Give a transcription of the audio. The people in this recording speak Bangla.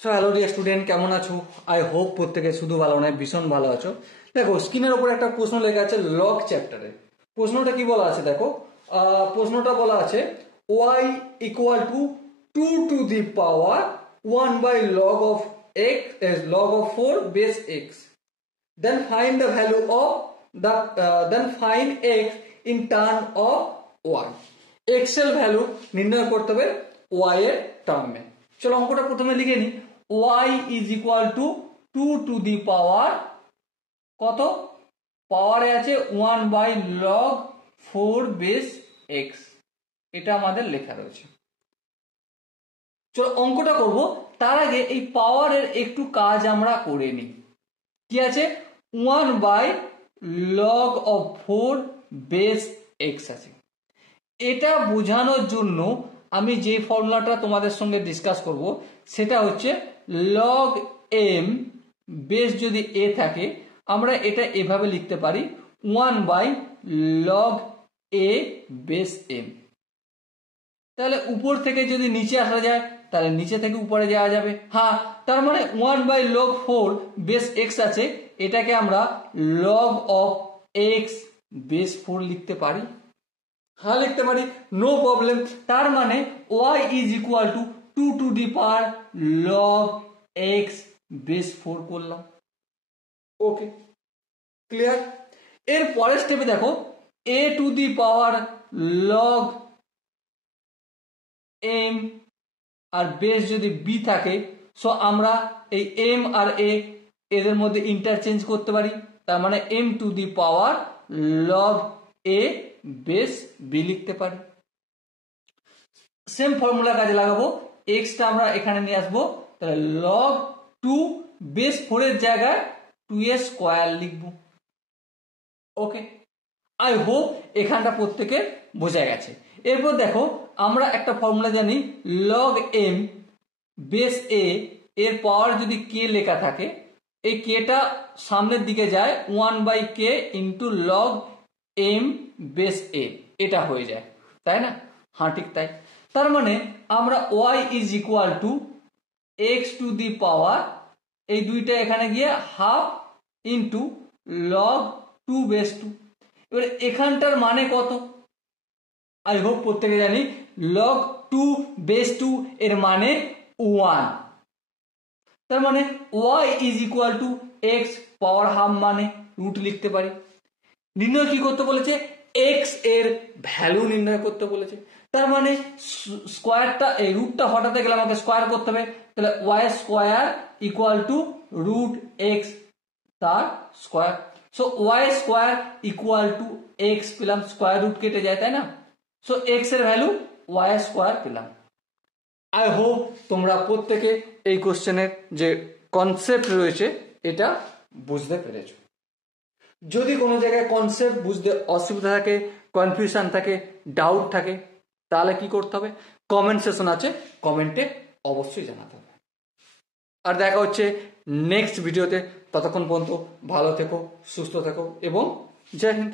সো হ্যালো ডিয়ার স্টুডেন্ট, কেমন আছো? আই হোপ প্রত্যেকে শুধু ভালো নয়, ভীষণ ভালো আছো। দেখো স্ক্রিনের উপরে একটা প্রশ্ন লেখা আছে লগ চ্যাপ্টারে। প্রশ্নটা কি বলা আছে দেখো, প্রশ্নটা বলা আছে y equal to 2 to the power 1 by log of x log of 4 base x, then find the value of then find x in term of y। x এর ভ্যালু নির্ণয় করতে হবে y এর টার্মে। চলো অঙ্কটা প্রথমে লিখে নি। y is equal to 2 to the power কত, পাওয়ারে আছে 1 বাই লগ 4 বেস x, এটা আমাদের লেখা রয়েছে। চলো অঙ্কটা করব, তার আগে এই পাওয়ারের একটু কাজ আমরা করে নিই। কি আছে, 1 by log of 4 base x আছে। এটা বোঝানোর জন্য আমি যে ফর্মুলাটা তোমাদের সঙ্গে ডিসকাস করব সেটা হচ্ছে লগ m বেস যদি a থাকে আমরা এটা এভাবে লিখতে পারি 1 by log a base m। তাহলে উপর থেকে যদি নিচে আসা যায় তাহলে নিচে থেকে উপরে যাওয়া যাবে। হ্যাঁ, তার মানে 1 বাই লগ 4 বেস x আছে, এটাকে আমরা লগ অফ x বেস 4 লিখতে পারি। হ্যাঁ লিখতে পারি, নো প্রবলেম। তার মানে y is equal to 2 to the power log x base 4 করলাম। Okay, clear. এর পরের স্টেপে দেখো a to the power log m আর বেস যদি b থাকে, সো আমরা এই m আর a এদের মধ্যে ইন্টারচেঞ্জ করতে পারি। তার মানে m two the power log a base b লিখতে পারি। সেম ফর্মুলা কাজে লাগাবো, x টা আমরা এখানে নিয়ে আসবো, তাহলে লগ 2 বেস 4 এর জায়গায় 2 এর স্কয়ার লিখবো। ওকে, আই হোপ এখানটা প্রত্যেকের বোঝা গেছে। এরপর দেখো আমরা একটা ফর্মুলা জানি, লগ m বেস a এর পাওয়ার যদি k লেখা থাকে, এই k টা সামনের দিকে যায় 1 by k into log m base a, এটা হয়ে যায়, তাই না? হ্যাঁ ঠিক তাই। তার মানে আমরা y is equal to x to the power, এই দুইটা এখানে গিয়ে হাফ ইন্টু লগ 2 বেস 2। এবার এখানটার মানে কত, আই হোপ প্রত্যেকে জানি লগ 2 বেস 2 এর মানে 1। তার মানে y is equal to x power half মানে রুট লিখতে পারি। নির্ণয় কি করতে বলেছে, x এর ভ্যালু নির্ণয় করতে বলেছে। তার মানে স্কয়ারটা, এই রুটটা হটাতে গেলে আমাকে স্কয়ার করতে হবে, তাহলে y square equal to root x তার square. So y square equal to x পেলাম, স্কয়ার রুট কেটে যায় তাই না? সো x এর ভ্যালু y স্কয়ার পেলাম। আই হোপ তোমরা প্রত্যেকে এই কোশ্চেনের যে কনসেপ্ট রয়েছে এটা বুঝতে পেরেছো। যদি কোনো জায়গায় কনসেপ্ট বুঝতে অসুবিধা থাকে, কনফিউশন থাকে, ডাউট থাকে, তাহলে কি করতে হবে, কমেন্ট সেকশন আছে, কমেন্টে অবশ্যই জানাতে হবে। আর দেখা হচ্ছে নেক্সট ভিডিওতে। ততক্ষণ পর্যন্ত ভালো থেকো, সুস্থ থেকো এবং জয় হিন্দ।